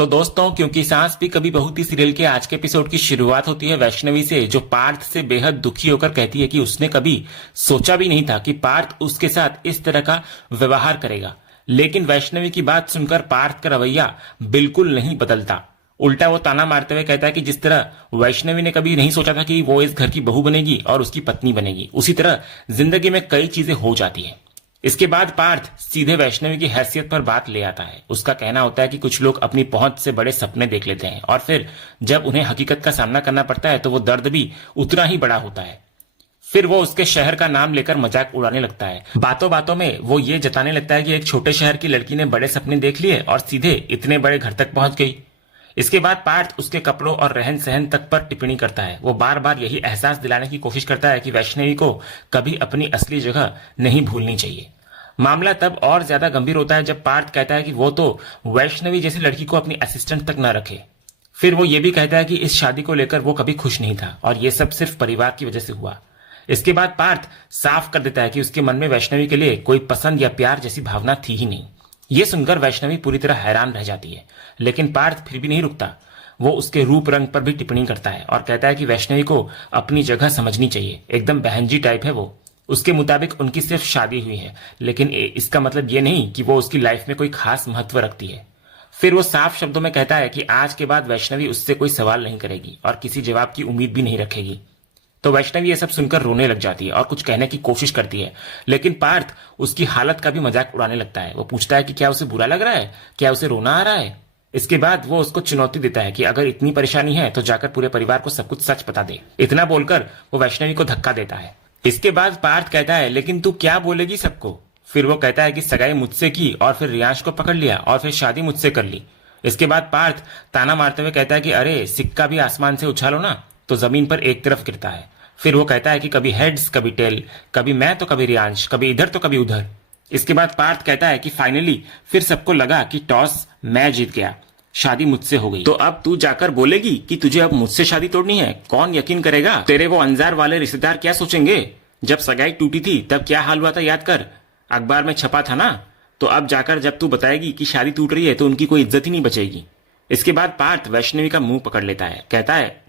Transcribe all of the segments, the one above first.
तो दोस्तों, क्योंकि सांस भी कभी बहू थी सीरियल के आज के एपिसोड की शुरुआत होती है वैष्णवी से, जो पार्थ से बेहद दुखी होकर कहती है कि उसने कभी सोचा भी नहीं था कि पार्थ उसके साथ इस तरह का व्यवहार करेगा। लेकिन वैष्णवी की बात सुनकर पार्थ का रवैया बिल्कुल नहीं बदलता। उल्टा वो ताना मारते हुए कहता है कि जिस तरह वैष्णवी ने कभी नहीं सोचा था कि वो इस घर की बहू बनेगी और उसकी पत्नी बनेगी, उसी तरह जिंदगी में कई चीजें हो जाती हैं। इसके बाद पार्थ सीधे वैष्णवी की हैसियत पर बात ले आता है। उसका कहना होता है कि कुछ लोग अपनी पहुंच से बड़े सपने देख लेते हैं और फिर जब उन्हें हकीकत का सामना करना पड़ता है तो वो दर्द भी उतना ही बड़ा होता है। फिर वो उसके शहर का नाम लेकर मजाक उड़ाने लगता है। बातों बातों में वो ये जताने लगता है कि एक छोटे शहर की लड़की ने बड़े सपने देख लिए और सीधे इतने बड़े घर तक पहुंच गई। इसके बाद पार्थ उसके कपड़ों और रहन सहन तक पर टिप्पणी करता है। वो बार बार यही एहसास दिलाने की कोशिश करता है कि वैष्णवी को कभी अपनी असली जगह नहीं भूलनी चाहिए। मामला तब और ज्यादा गंभीर होता है जब पार्थ कहता है कि वो तो वैष्णवी जैसी लड़की को अपनी असिस्टेंट तक न रखे। फिर वो ये भी कहता है कि इस शादी को लेकर वो कभी खुश नहीं था और ये सब सिर्फ परिवार की वजह से हुआ। इसके बाद पार्थ साफ कर देता है कि उसके मन में वैष्णवी के लिए कोई पसंद या प्यार जैसी भावना थी ही नहीं। ये सुनकर वैष्णवी पूरी तरह हैरान रह जाती है, लेकिन पार्थ फिर भी नहीं रुकता। वो उसके रूप रंग पर भी टिप्पणी करता है और कहता है कि वैष्णवी को अपनी जगह समझनी चाहिए। एकदम बहनजी टाइप है वो। उसके मुताबिक उनकी सिर्फ शादी हुई है, लेकिन इसका मतलब ये नहीं कि वो उसकी लाइफ में कोई खास महत्व रखती है। फिर वो साफ शब्दों में कहता है कि आज के बाद वैष्णवी उससे कोई सवाल नहीं करेगी और किसी जवाब की उम्मीद भी नहीं रखेगी। तो वैष्णवी ये सब सुनकर रोने लग जाती है और कुछ कहने की कोशिश करती है, लेकिन पार्थ उसकी हालत का भी मजाक उड़ाने लगता है। वो पूछता है कि क्या उसे बुरा लग रहा है, क्या उसे रोना आ रहा है। इसके बाद वो उसको चुनौती देता है कि अगर इतनी परेशानी है तो जाकर पूरे परिवार को सब कुछ सच बता दे। इतना बोलकर वो वैष्णवी को धक्का देता है। इसके बाद पार्थ कहता है, लेकिन तू क्या बोलेगी सबको। फिर वो कहता है कि सगाई मुझसे की और फिर रियांश को पकड़ लिया और फिर शादी मुझसे कर ली। इसके बाद पार्थ ताना मारते हुए कहता है कि अरे सिक्का भी आसमान से उछालो ना तो जमीन पर एक तरफ गिरता है। फिर वो कहता है कि कभी हेड्स कभी टेल, कभी मैं तो कभी रियांश, कभी इधर तो कभी उधर। इसके बाद पार्थ कहता है कि फाइनली फिर सबको लगा कि टॉस मैं जीत गया, शादी मुझसे हो गई। तो अब तू जाकर बोलेगी कि तुझे अब मुझसे शादी तोड़नी है। कौन यकीन करेगा? तेरे वो अंजार वाले रिश्तेदार क्या सोचेंगे? जब सगाई टूटी थी तब क्या हाल हुआ था याद कर, अखबार में छपा था ना। तो अब जाकर जब तू बताएगी कि शादी टूट रही है तो उनकी कोई इज्जत ही नहीं बचेगी। इसके बाद पार्थ वैष्णवी का मुंह पकड़ लेता है, कहता है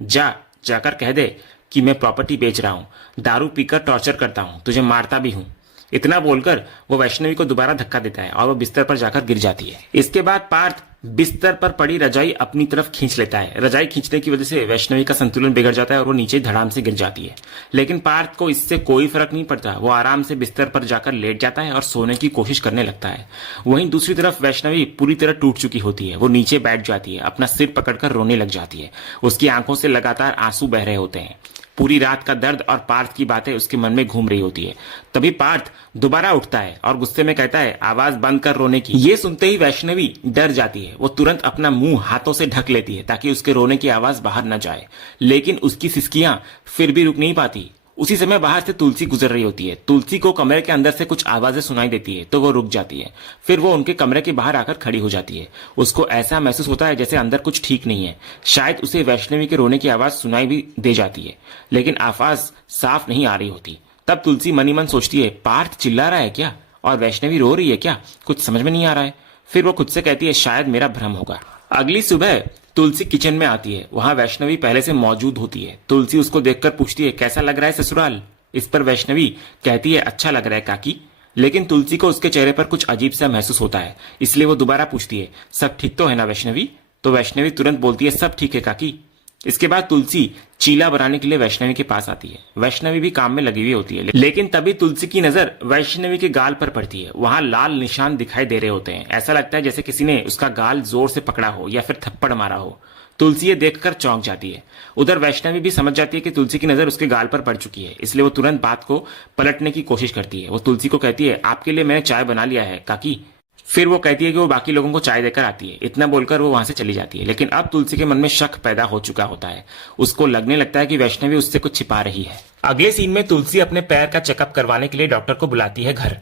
जाकर कह दे कि मैं प्रॉपर्टी बेच रहा हूँ, दारू पीकर टॉर्चर करता हूँ, तुझे मारता भी हूँ। इतना बोलकर वो वैष्णवी को दोबारा धक्का देता है और वो बिस्तर पर जाकर गिर जाती है। इसके बाद पार्थ बिस्तर पर पड़ी रजाई अपनी तरफ खींच लेता है। रजाई खींचने की वजह से वैष्णवी का संतुलन बिगड़ जाता है और वो नीचे धड़ाम से गिर जाती है। लेकिन पार्थ को इससे कोई फर्क नहीं पड़ता। वो आराम से बिस्तर पर जाकर लेट जाता है और सोने की कोशिश करने लगता है। वहीं दूसरी तरफ वैष्णवी पूरी तरह टूट चुकी होती है। वो नीचे बैठ जाती है, अपना सिर पकड़कर रोने लग जाती है। उसकी आंखों से लगातार आंसू बह रहे होते हैं। पूरी रात का दर्द और पार्थ की बातें उसके मन में घूम रही होती है। तभी पार्थ दोबारा उठता है और गुस्से में कहता है, आवाज बंद कर रोने की। ये सुनते ही वैष्णवी डर जाती है। वो तुरंत अपना मुंह हाथों से ढक लेती है ताकि उसके रोने की आवाज बाहर न जाए, लेकिन उसकी सिसकियां फिर भी रुक नहीं पाती। उसी समय बाहर से तुलसी गुजर रही होती है। तुलसी को कमरे के अंदर से कुछ आवाजें सुनाई देती है तो वो रुक जाती है। फिर वो उनके कमरे के बाहर आकर खड़ी हो जाती है। उसको ऐसा महसूस होता है जैसे अंदर कुछ ठीक नहीं है। शायद उसे वैष्णवी के रोने की आवाज सुनाई भी दे जाती है, लेकिन आवाज साफ नहीं आ रही होती। तब तुलसी मनी मन सोचती है, पार्थ चिल्ला रहा है क्या और वैष्णवी रो रही है क्या? कुछ समझ में नहीं आ रहा है। फिर वो खुद से कहती है, शायद मेरा भ्रम होगा। अगली सुबह तुलसी किचन में आती है। वहां वैष्णवी पहले से मौजूद होती है। तुलसी उसको देखकर पूछती है, कैसा लग रहा है ससुराल? इस पर वैष्णवी कहती है, अच्छा लग रहा है काकी। लेकिन तुलसी को उसके चेहरे पर कुछ अजीब सा महसूस होता है, इसलिए वो दोबारा पूछती है, सब ठीक तो है ना वैष्णवी? तो वैष्णवी तुरंत बोलती है, सब ठीक है काकी। इसके बाद तुलसी चीला बनाने के लिए वैष्णवी के पास आती है। वैष्णवी भी काम में लगी हुई होती है, लेकिन तभी तुलसी की नजर वैष्णवी के गाल पर पड़ती है। वहां लाल निशान दिखाई दे रहे होते हैं। ऐसा लगता है जैसे किसी ने उसका गाल जोर से पकड़ा हो या फिर थप्पड़ मारा हो। तुलसी ये देखकर चौंक जाती है। उधर वैष्णवी भी समझ जाती है कि तुलसी की नजर उसके गाल पर पड़ चुकी है, इसलिए वो तुरंत बात को पलटने की कोशिश करती है। वो तुलसी को कहती है, आपके लिए मैंने चाय बना लिया है काकी। फिर वो कहती है कि वो बाकी लोगों को चाय देकर आती है। इतना बोलकर वो वहां से चली जाती है। लेकिन अब तुलसी के मन में शक पैदा हो चुका होता है। उसको लगने लगता है कि वैष्णवी उससे कुछ छिपा रही है। अगले सीन में तुलसी अपने पैर का चेकअप करवाने के लिए डॉक्टर को बुलाती है घर।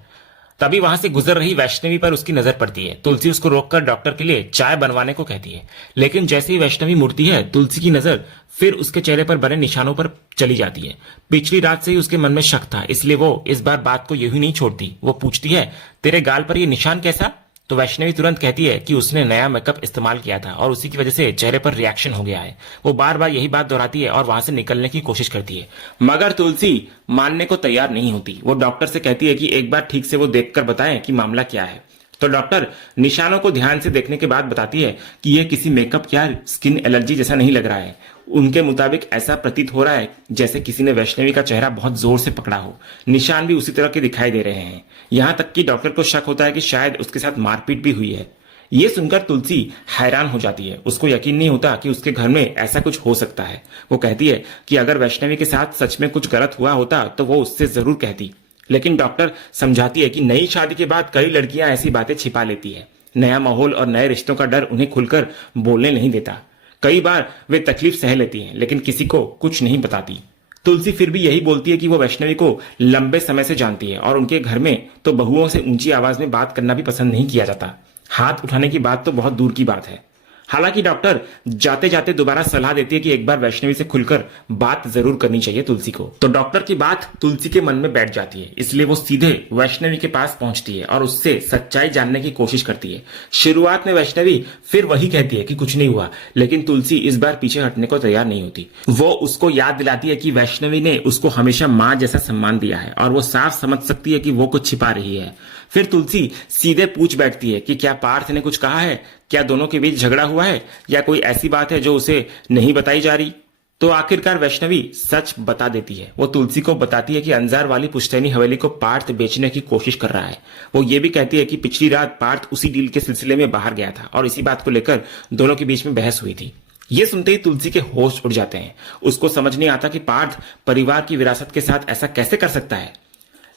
तभी वहां से गुजर रही वैष्णवी पर उसकी नजर पड़ती है। तुलसी उसको रोककर डॉक्टर के लिए चाय बनवाने को कहती है, लेकिन जैसे ही वैष्णवी मुड़ती है तुलसी की नजर फिर उसके चेहरे पर बने निशानों पर चली जाती है। पिछली रात से ही उसके मन में शक था, इसलिए वो इस बार बात को यूं ही नहीं छोड़ती। वो पूछती है, तेरे गाल पर ये निशान कैसा? तो वैष्णवी तुरंत कहती है कि उसने नया मेकअप इस्तेमाल किया था और उसी की वजह से चेहरे पर रिएक्शन हो गया है। वो बार बार यही बात दोहराती है और वहां से निकलने की कोशिश करती है, मगर तुलसी मानने को तैयार नहीं होती। वो डॉक्टर से कहती है कि एक बार ठीक से वो देखकर बताएं कि मामला क्या है। तो डॉक्टर निशानों को ध्यान से देखने के बाद बताती है कि यह किसी मेकअप या स्किन एलर्जी जैसा नहीं लग रहा है। उनके मुताबिक ऐसा प्रतीत हो रहा है जैसे किसी ने वैष्णवी का चेहरा बहुत जोर से पकड़ा हो। निशान भी उसी तरह के दिखाई दे रहे हैं। यहां तक कि डॉक्टर को शक होता है कि शायद उसके साथ मारपीट भी हुई है। ये सुनकर तुलसी हैरान हो जाती है। उसको यकीन नहीं होता कि उसके घर में ऐसा कुछ हो सकता है। वो कहती है कि अगर वैष्णवी के साथ सच में कुछ गलत हुआ होता तो वो उससे जरूर कहती। लेकिन डॉक्टर समझाती है कि नई शादी के बाद कई लड़कियां ऐसी बातें छिपा लेती है। नया माहौल और नए रिश्तों का डर उन्हें खुलकर बोलने नहीं देता। कई बार वे तकलीफ सह लेती हैं लेकिन किसी को कुछ नहीं बताती। तुलसी फिर भी यही बोलती है कि वो वैष्णवी को लंबे समय से जानती है और उनके घर में तो बहुओं से ऊंची आवाज में बात करना भी पसंद नहीं किया जाता। हाथ उठाने की बात तो बहुत दूर की बात है। हालांकि डॉक्टर जाते जाते दोबारा सलाह देती है कि एक बार वैष्णवी से खुलकर बात जरूर करनी चाहिए तुलसी को। तो डॉक्टर की बात तुलसी के मन में बैठ जाती है, इसलिए वो सीधे वैष्णवी के पास पहुंचती है और उससे सच्चाई जानने की कोशिश करती है। शुरुआत में वैष्णवी फिर वही कहती है कि कुछ नहीं हुआ, लेकिन तुलसी इस बार पीछे हटने को तैयार नहीं होती। वो उसको याद दिलाती है कि वैष्णवी ने उसको हमेशा मां जैसा सम्मान दिया है और वो साफ समझ सकती है कि वो कुछ छिपा रही है। फिर तुलसी सीधे पूछ बैठती है कि क्या पार्थ ने कुछ कहा है, क्या दोनों के बीच झगड़ा हुआ है या कोई ऐसी बात है जो उसे नहीं बताई जा रही। तो आखिरकार वैष्णवी सच बता देती है। वो तुलसी को बताती है कि अंजार वाली पुश्तैनी हवेली को पार्थ बेचने की कोशिश कर रहा है। वो ये भी कहती है कि पिछली रात पार्थ उसी डील के सिलसिले में बाहर गया था और इसी बात को लेकर दोनों के बीच में बहस हुई थी। ये सुनते ही तुलसी के होश उड़ जाते हैं। उसको समझ नहीं आता कि पार्थ परिवार की विरासत के साथ ऐसा कैसे कर सकता है।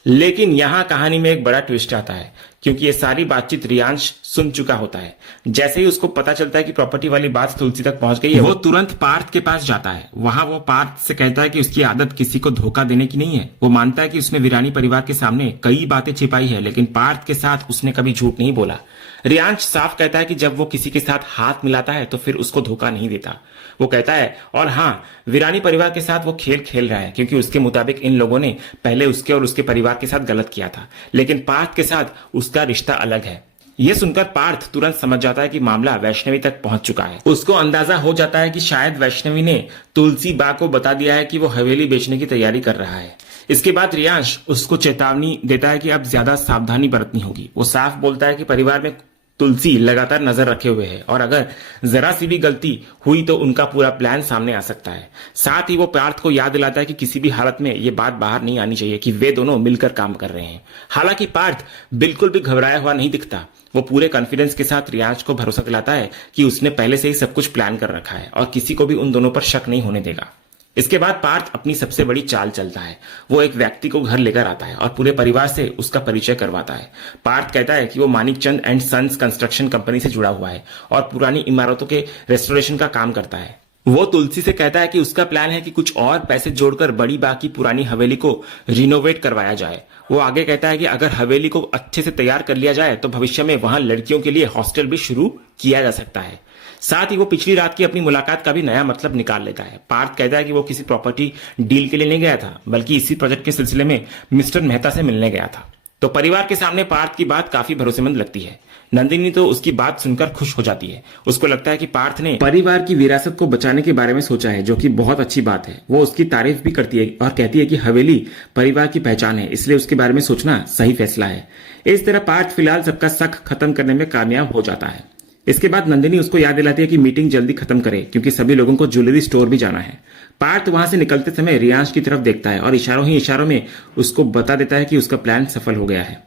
लेकिन यहां कहानी में एक बड़ा ट्विस्ट आता है, क्योंकि ये सारी बातचीत रियांश सुन चुका होता है। जैसे ही उसको पता चलता है कि प्रॉपर्टी वाली बात तुलसी तक पहुंच गई है, वो तुरंत पार्थ के पास जाता है। वहां वो पार्थ से कहता है कि उसकी आदत किसी को धोखा देने की नहीं है। वो मानता है कि उसने वीरानी परिवार के सामने कई बातें छिपाई है, लेकिन पार्थ के साथ उसने कभी झूठ नहीं बोला। रियांश साफ कहता है कि जब वो किसी के साथ हाथ मिलाता है तो फिर उसको धोखा नहीं देता। वो कहता है, और हाँ, वीरानी परिवार के साथ वो खेल खेल रहा है, क्योंकि उसके मुताबिक इन लोगों ने पहले उसके और उसके परिवार के साथ गलत किया था, लेकिन पार्थ के साथ उसका रिश्ता अलग है। यह सुनकर पार्थ तुरंत समझ जाता है कि मामला वैष्णवी तक पहुंच चुका है। उसको अंदाजा हो जाता है कि शायद वैष्णवी ने तुलसी बा को बता दिया है कि वो हवेली बेचने की तैयारी कर रहा है। इसके बाद रियांश उसको चेतावनी देता है कि अब ज्यादा सावधानी बरतनी होगी। वो साफ बोलता है कि परिवार में तुलसी लगातार नजर रखे हुए है और अगर जरा सी भी गलती हुई तो उनका पूरा प्लान सामने आ सकता है। साथ ही वो पार्थ को याद दिलाता है कि किसी भी हालत में ये बात बाहर नहीं आनी चाहिए कि वे दोनों मिलकर काम कर रहे हैं। हालांकि पार्थ बिल्कुल भी घबराया हुआ नहीं दिखता। वो पूरे कॉन्फिडेंस के साथ रियांश को भरोसा दिलाता है कि उसने पहले से ही सब कुछ प्लान कर रखा है और किसी को भी उन दोनों पर शक नहीं होने देगा। इसके बाद पार्थ अपनी सबसे बड़ी चाल चलता है। वो एक व्यक्ति को घर लेकर आता है और पूरे परिवार से उसका परिचय करवाता है। पार्थ कहता है कि वो Manikchand and sons construction company से जुड़ा हुआ है और पुरानी इमारतों के रेस्टोरेशन का काम करता है। वो तुलसी से कहता है कि उसका प्लान है कि कुछ और पैसे जोड़कर बड़ी बाकी पुरानी हवेली को रिनोवेट करवाया जाए। वो आगे कहता है कि अगर हवेली को अच्छे से तैयार कर लिया जाए तो भविष्य में वहां लड़कियों के लिए हॉस्टल भी शुरू किया जा सकता है। साथ ही वो पिछली रात की अपनी मुलाकात का भी नया मतलब निकाल लेता है। पार्थ कहता है कि वो किसी प्रॉपर्टी डील के लिए नहीं गया था, बल्कि इसी प्रोजेक्ट के सिलसिले में मिस्टर मेहता से मिलने गया था। तो परिवार के सामने पार्थ की बात काफी भरोसेमंद लगती है। नंदिनी तो उसकी बात सुनकर खुश हो जाती है। उसको लगता है कि पार्थ ने परिवार की विरासत को बचाने के बारे में सोचा है, जो कि बहुत अच्छी बात है। वो उसकी तारीफ भी करती है और कहती है कि हवेली परिवार की पहचान है, इसलिए उसके बारे में सोचना सही फैसला है। इस तरह पार्थ फिलहाल सबका शक खत्म करने में कामयाब हो जाता है। इसके बाद नंदिनी उसको याद दिलाती है कि मीटिंग जल्दी खत्म करे, क्योंकि सभी लोगों को ज्वेलरी स्टोर भी जाना है। पार्थ वहां से निकलते समय रियांश की तरफ देखता है और इशारों ही इशारों में उसको बता देता है कि उसका प्लान सफल हो गया है।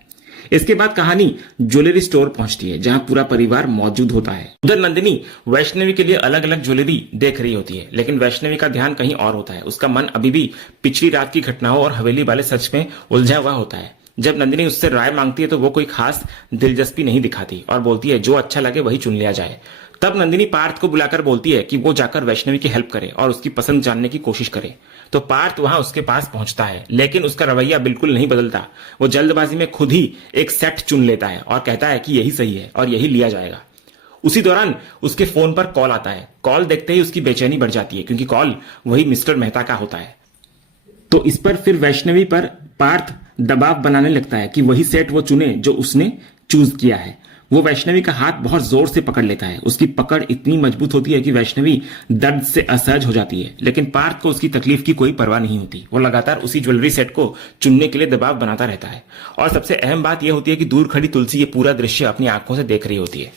इसके बाद कहानी ज्वेलरी स्टोर पहुंचती है, जहां पूरा परिवार मौजूद होता है। उधर नंदिनी वैष्णवी के लिए अलग अलग ज्वेलरी देख रही होती है, लेकिन वैष्णवी का ध्यान कहीं और होता है। उसका मन अभी भी पिछली रात की घटनाओं और हवेली वाले सच में उलझा हुआ होता है। जब नंदिनी उससे राय मांगती है तो वो कोई खास दिलचस्पी नहीं दिखाती और बोलती है जो अच्छा लगे वही चुन लिया जाए। तब नंदिनी पार्थ को बुलाकर बोलती है कि वो जाकर वैष्णवी की हेल्प करे और उसकी पसंद जानने की कोशिश करे। तो पार्थ वहां उसके पास पहुंचता है, लेकिन उसका रवैया बिल्कुल नहीं बदलता। वो जल्दबाजी में खुद ही एक सेट चुन लेता है और कहता है कि यही सही है और यही लिया जाएगा। उसी दौरान उसके फोन पर कॉल आता है। कॉल देखते ही उसकी बेचैनी बढ़ जाती है, क्योंकि कॉल वही मिस्टर मेहता का होता है। तो इस पर फिर वैष्णवी पर पार्थ दबाव बनाने लगता है कि वही सेट वो चुने जो उसने चूज किया है। वो वैष्णवी का हाथ बहुत जोर से पकड़ लेता है। उसकी पकड़ इतनी मजबूत होती है कि वैष्णवी दर्द से असहज हो जाती है, लेकिन पार्थ को उसकी तकलीफ की कोई परवाह नहीं होती। वो लगातार उसी ज्वेलरी सेट को चुनने के लिए दबाव बनाता रहता है और सबसे अहम बात यह होती है कि दूर खड़ी तुलसी ये पूरा दृश्य अपनी आंखों से देख रही होती है।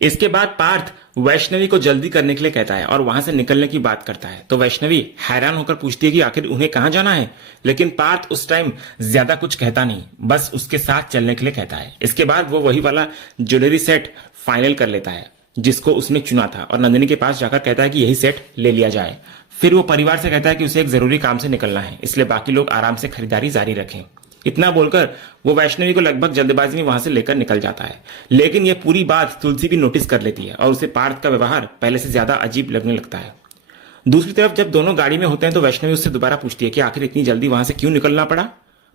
इसके बाद पार्थ वैष्णवी को जल्दी करने के लिए कहता है और वहां से निकलने की बात करता है। तो वैष्णवी हैरान होकर पूछती है कि आखिर उन्हें कहां जाना है, लेकिन पार्थ उस टाइम ज्यादा कुछ कहता नहीं, बस उसके साथ चलने के लिए कहता है। इसके बाद वो वही वाला ज्वेलरी सेट फाइनल कर लेता है जिसको उसने चुना था और नंदिनी के पास जाकर कहता है कि यही सेट ले लिया जाए। फिर वो परिवार से कहता है कि उसे एक जरूरी काम से निकलना है, इसलिए बाकी लोग आराम से खरीदारी जारी रखें। इतना बोलकर वो वैष्णवी को लगभग जल्दबाजी में वहां से लेकर निकल जाता है, लेकिन ये पूरी बात तुलसी भी नोटिस कर लेती है और उसे पार्थ का व्यवहार पहले से ज्यादा अजीब लगने लगता है। दूसरी तरफ जब दोनों गाड़ी में होते हैं तो वैष्णवी उससे दोबारा पूछती है कि आखिर इतनी जल्दी वहां से क्यों निकलना पड़ा।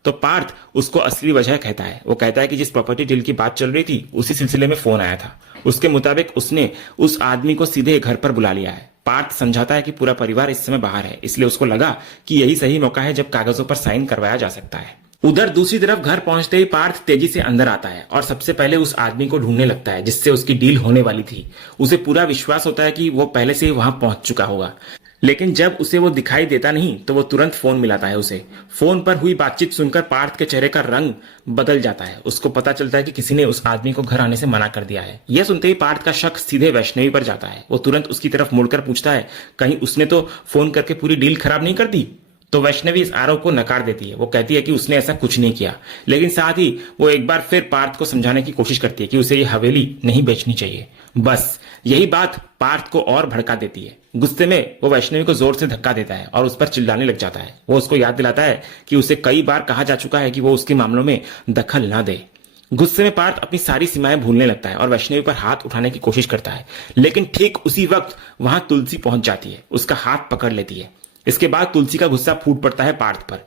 तो पार्थ उसको असली वजह कहता है। वो कहता है कि जिस प्रॉपर्टी डील की बात चल रही थी उसी सिलसिले में फोन आया था। उसके मुताबिक उसने उस आदमी को सीधे घर पर बुला लिया है। पार्थ समझाता है कि पूरा परिवार इस समय बाहर है, इसलिए उसको लगा कि यही सही मौका है जब कागजों पर साइन करवाया जा सकता है। उधर दूसरी तरफ घर पहुंचते ही पार्थ तेजी से अंदर आता है और सबसे पहले उस आदमी को ढूंढने लगता है जिससे उसकी डील होने वाली थी। उसे पूरा विश्वास होता है कि वो पहले से ही वहां पहुंच चुका होगा, लेकिन जब उसे वो दिखाई देता नहीं तो वो तुरंत फोन मिलाता है उसे। फोन पर हुई बातचीत सुनकर पार्थ के चेहरे का रंग बदल जाता है। उसको पता चलता है कि किसी ने उस आदमी को घर आने से मना कर दिया है। यह सुनते ही पार्थ का शक सीधे वैष्णवी पर जाता है। वो तुरंत उसकी तरफ मुड़कर पूछता है कहीं उसने तो फोन करके पूरी डील खराब नहीं कर दी। तो वैष्णवी इस आरोप को नकार देती है। वो कहती है कि उसने ऐसा कुछ नहीं किया, लेकिन साथ ही वो एक बार फिर पार्थ को समझाने की कोशिश करती है कि उसे ये हवेली नहीं बेचनी चाहिए। बस यही बात पार्थ को और भड़का देती है। गुस्से में वो वैष्णवी को जोर से धक्का देता है और उस पर चिल्लाने लग जाता है। वो उसको याद दिलाता है कि उसे कई बार कहा जा चुका है कि वो उसके मामलों में दखल ना दे। गुस्से में पार्थ अपनी सारी सीमाएं भूलने लगता है और वैष्णवी पर हाथ उठाने की कोशिश करता है, लेकिन ठीक उसी वक्त वहां तुलसी पहुंच जाती है, उसका हाथ पकड़ लेती है। इसके बाद तुलसी का गुस्सा फूट पड़ता है पार्थ पर।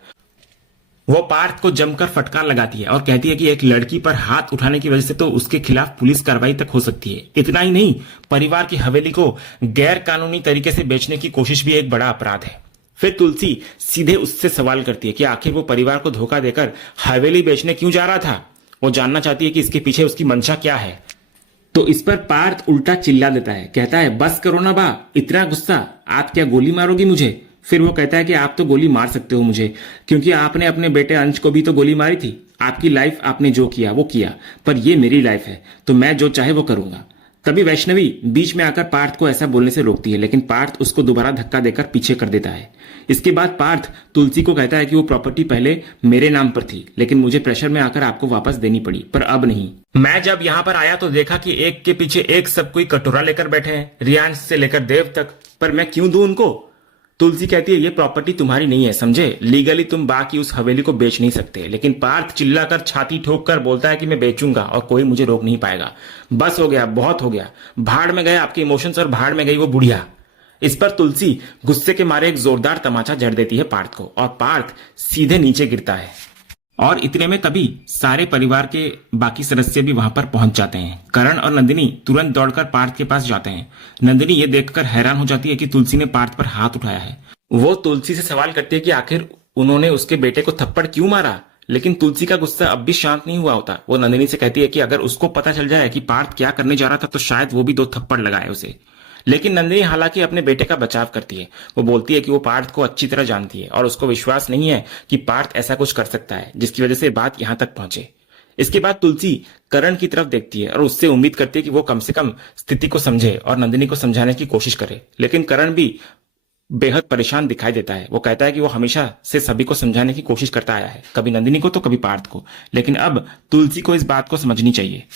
वो पार्थ को जमकर फटकार लगाती है और कहती है कि एक लड़की पर हाथ उठाने की वजह से तो उसके खिलाफ पुलिस कार्रवाई तक हो सकती है। इतना ही नहीं, परिवार की हवेली को गैर कानूनी तरीके से बेचने की कोशिश भी एक बड़ा अपराध है। फिर तुलसी सीधे उससे सवाल करती है कि आखिर वो परिवार को धोखा देकर हवेली बेचने क्यों जा रहा था। वो जानना चाहती है कि इसके पीछे उसकी मंशा क्या है। तो इस पर पार्थ उल्टा चिल्ला देता है, कहता है बस करो ना बा, इतना गुस्सा, आप क्या गोली मारोगी मुझे। फिर वो कहता है कि आप तो गोली मार सकते हो मुझे, क्योंकि आपने अपने बेटे अंश को भी तो गोली मारी थी। आपकी लाइफ आपने जो किया वो किया, पर ये मेरी लाइफ है तो मैं जो चाहे वो करूंगा। तभी वैष्णवी बीच में आकर पार्थ को ऐसा बोलने से रोकती है, लेकिन पार्थ उसको दोबारा धक्का देकर पीछे कर देता है। इसके बाद पार्थ तुलसी को कहता है कि वो प्रॉपर्टी पहले मेरे नाम पर थी, लेकिन मुझे प्रेशर में आकर आपको वापस देनी पड़ी, पर अब नहीं। मैं जब यहाँ पर आया तो देखा कि एक के पीछे एक सब कोई कटोरा लेकर बैठे हैं, रियांश से लेकर देव तक, पर मैं क्यों दूं उनको। तुलसी कहती है ये प्रॉपर्टी तुम्हारी नहीं है, समझे, लीगली तुम बाकी उस हवेली को बेच नहीं सकते। लेकिन पार्थ चिल्लाकर छाती ठोक कर बोलता है कि मैं बेचूंगा और कोई मुझे रोक नहीं पाएगा। बस हो गया, बहुत हो गया, भाड़ में गए आपके इमोशंस और भाड़ में गई वो बुढ़िया। इस पर तुलसी गुस्से के मारे एक जोरदार तमाचा जड़ देती है पार्थ को और पार्थ सीधे नीचे गिरता है। और इतने में तभी सारे परिवार के बाकी सदस्य भी वहां पर पहुंच जाते हैं। करण और नंदिनी तुरंत दौड़कर पार्थ के पास जाते हैं। नंदिनी ये देखकर हैरान हो जाती है कि तुलसी ने पार्थ पर हाथ उठाया है। वो तुलसी से सवाल करती है कि आखिर उन्होंने उसके बेटे को थप्पड़ क्यों मारा, लेकिन तुलसी का गुस्सा अब भी शांत नहीं हुआ होता। वो नंदिनी से कहती है कि अगर उसको पता चल जाए कि पार्थ क्या करने जा रहा था तो शायद वो भी 2 थप्पड़ लगाए उसे। लेकिन नंदिनी हालांकि अपने बेटे का बचाव करती है। वो बोलती है कि वो पार्थ को अच्छी तरह जानती है और उसको विश्वास नहीं है कि पार्थ ऐसा कुछ कर सकता है जिसकी वजह से बात यहां तक पहुंचे। इसके बाद तुलसी करण की तरफ देखती है और उससे उम्मीद करती है कि वो कम से कम स्थिति को समझे और नंदिनी को समझाने की कोशिश करे, लेकिन करण भी बेहद परेशान दिखाई देता है। वो कहता है कि वो हमेशा से सभी को समझाने की कोशिश करता आया है, कभी नंदिनी को तो कभी पार्थ को, लेकिन अब तुलसी को इस बात को समझनी चाहिए।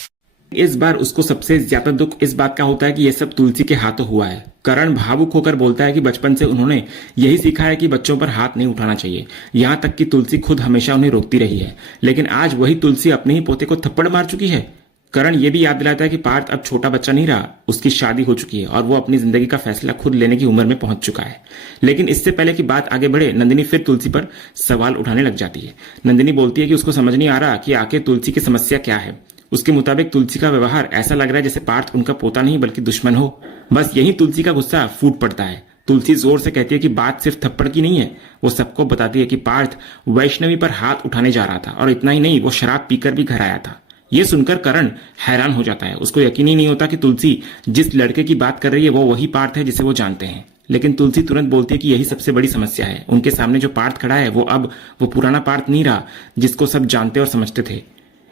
इस बार उसको सबसे ज्यादा दुख इस बात का होता है कि यह सब तुलसी के हाथों हुआ है। करण भावुक होकर बोलता है कि बचपन से उन्होंने यही सीखा है कि बच्चों पर हाथ नहीं उठाना चाहिए, यहां तक कि तुलसी खुद हमेशा उन्हें रोकती रही है, लेकिन आज वही तुलसी अपने ही पोते को थप्पड़ मार चुकी है। करण यह भी याद दिलाता है कि पार्थ अब छोटा बच्चा नहीं रहा, उसकी शादी हो चुकी है और वो अपनी जिंदगी का फैसला खुद लेने की उम्र में पहुंच चुका है। लेकिन इससे पहले कि बात आगे बढ़े, नंदिनी फिर तुलसी पर सवाल उठाने लग जाती है। नंदिनी बोलती है कि उसको समझ नहीं आ रहा कि आखिर तुलसी की समस्या क्या है। उसके मुताबिक तुलसी का व्यवहार ऐसा लग रहा है जैसे पार्थ उनका पोता नहीं बल्कि दुश्मन हो। बस यही तुलसी का गुस्सा फूट पड़ता है। तुलसी जोर से कहती है कि बात सिर्फ थप्पड़ की नहीं है। वो सबको बताती है कि पार्थ वैष्णवी पर हाथ उठाने जा रहा था और इतना ही नहीं, वो शराब पीकर भी घर आया था। ये सुनकर करण हैरान हो जाता है। उसको यकीन ही नहीं होता कि तुलसी जिस लड़के की बात कर रही है वो वही पार्थ है जिसे वो जानते हैं। लेकिन तुलसी तुरंत बोलती है कि यही सबसे बड़ी समस्या है। उनके सामने जो पार्थ खड़ा है वो अब वो पुराना पार्थ नहीं रहा जिसको सब जानते और समझते थे।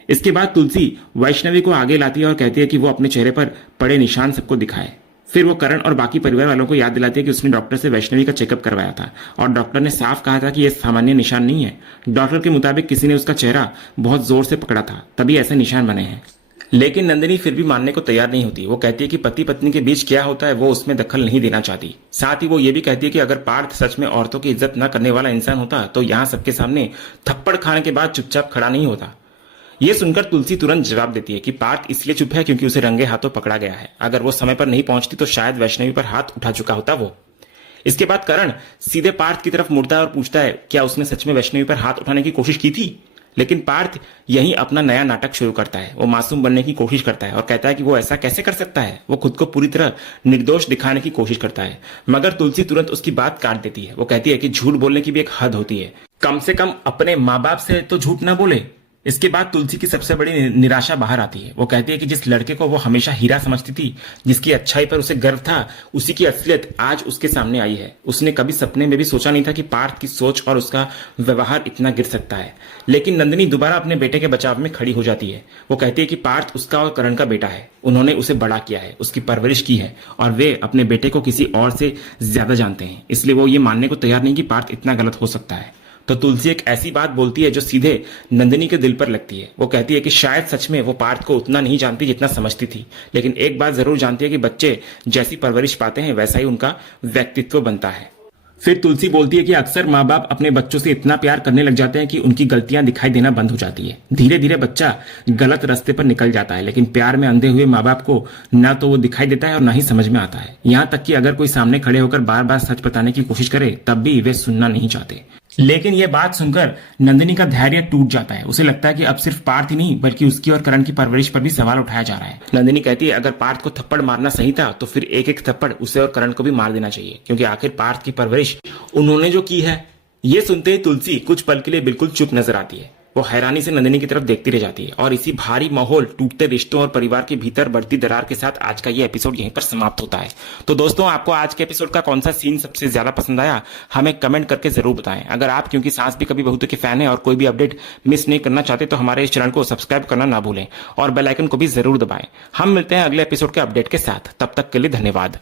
इसके बाद तुलसी वैष्णवी को आगे लाती है और कहती है कि वो अपने चेहरे पर पड़े निशान सबको दिखाए। फिर वो करण और बाकी परिवार वालों को याद दिलाती है कि उसने डॉक्टर से वैष्णवी का चेकअप करवाया था और डॉक्टर ने साफ कहा था कि यह सामान्य निशान नहीं है। डॉक्टर के मुताबिक किसी ने उसका चेहरा बहुत जोर से पकड़ा था, तभी ऐसे निशान बने हैं। लेकिन नंदिनी फिर भी मानने को तैयार नहीं होती। वो कहती है कि पति पत्नी के बीच क्या होता है वो उसमें दखल नहीं देना चाहती। साथ ही वो ये भी कहती है कि अगर पार्थ सच में औरतों की इज्जत न करने वाला इंसान होता तो यहाँ सबके सामने थप्पड़ खाने के बाद चुपचाप खड़ा नहीं होता। ये सुनकर तुलसी तुरंत जवाब देती है कि पार्थ इसलिए चुप है क्योंकि उसे रंगे हाथों पकड़ा गया है। अगर वो समय पर नहीं पहुंचती तो शायद वैष्णवी पर हाथ उठा चुका होता वो। इसके बाद करण सीधे पार्थ की तरफ मुड़ता है और पूछता है क्या उसने सच में वैष्णवी पर हाथ उठाने की कोशिश की थी। लेकिन पार्थ यही अपना नया नाटक शुरू करता है। वो मासूम बनने की कोशिश करता है और कहता है कि वो ऐसा कैसे कर सकता है। वो खुद को पूरी तरह निर्दोष दिखाने की कोशिश करता है, मगर तुलसी तुरंत उसकी बात काट देती है। वो कहती है कि झूठ बोलने की भी एक हद होती है, कम से कम अपने माँ बाप से तो झूठ ना बोले। इसके बाद तुलसी की सबसे बड़ी निराशा बाहर आती है। वो कहती है कि जिस लड़के को वो हमेशा हीरा समझती थी, जिसकी अच्छाई पर उसे गर्व था, उसी की असलियत आज उसके सामने आई है। उसने कभी सपने में भी सोचा नहीं था कि पार्थ की सोच और उसका व्यवहार इतना गिर सकता है। लेकिन नंदिनी दोबारा अपने बेटे के बचाव में खड़ी हो जाती है। वो कहती है कि पार्थ उसका और करण का बेटा है। उन्होंने उसे बड़ा किया है, उसकी परवरिश की है और वे अपने बेटे को किसी और से ज्यादा जानते हैं। इसलिए वो ये मानने को तैयार नहीं कि पार्थ इतना गलत हो सकता है। तो तुलसी एक ऐसी बात बोलती है जो सीधे नंदिनी के दिल पर लगती है। वो कहती है कि शायद सच में वो पार्थ को उतना नहीं जानती जितना समझती थी, लेकिन एक बात जरूर जानती है कि बच्चे जैसी परवरिश पाते हैं वैसा ही उनका व्यक्तित्व बनता है। फिर तुलसी बोलती है कि अक्सर माँ बाप अपने बच्चों से इतना प्यार करने लग जाते हैं कि उनकी गलतियां दिखाई देना बंद हो जाती है। धीरे धीरे बच्चा गलत रास्ते पर निकल जाता है, लेकिन प्यार में अंधे हुए माँ बाप को ना तो वो दिखाई देता है और ना ही समझ में आता है। यहाँ तक कि अगर कोई सामने खड़े होकर बार बार सच बताने की कोशिश करे तब भी वे सुनना नहीं चाहते। लेकिन यह बात सुनकर नंदिनी का धैर्य टूट जाता है। उसे लगता है कि अब सिर्फ पार्थ ही नहीं बल्कि उसकी और करण की परवरिश पर भी सवाल उठाया जा रहा है। नंदिनी कहती है अगर पार्थ को थप्पड़ मारना सही था तो फिर एक एक थप्पड़ उसे और करण को भी मार देना चाहिए, क्योंकि आखिर पार्थ की परवरिश उन्होंने जो की है। ये सुनते ही तुलसी कुछ पल के लिए बिल्कुल चुप नजर आती है। वो हैरानी से नंदिनी की तरफ देखती रह जाती है और इसी भारी माहौल, टूटते रिश्तों और परिवार के भीतर बढ़ती दरार के साथ आज का ये एपिसोड यहीं पर समाप्त होता है। तो दोस्तों, आपको आज के एपिसोड का कौन सा सीन सबसे ज्यादा पसंद आया हमें कमेंट करके जरूर बताएं। अगर आप क्योंकि सास भी कभी बहुतों के फैन है और कोई भी अपडेट मिस नहीं करना चाहते तो हमारे इस चैनल को सब्सक्राइब करना ना भूलें और बेल आइकन को भी जरूर दबाएं। हम मिलते हैं अगले एपिसोड के अपडेट के साथ, तब तक के लिए धन्यवाद।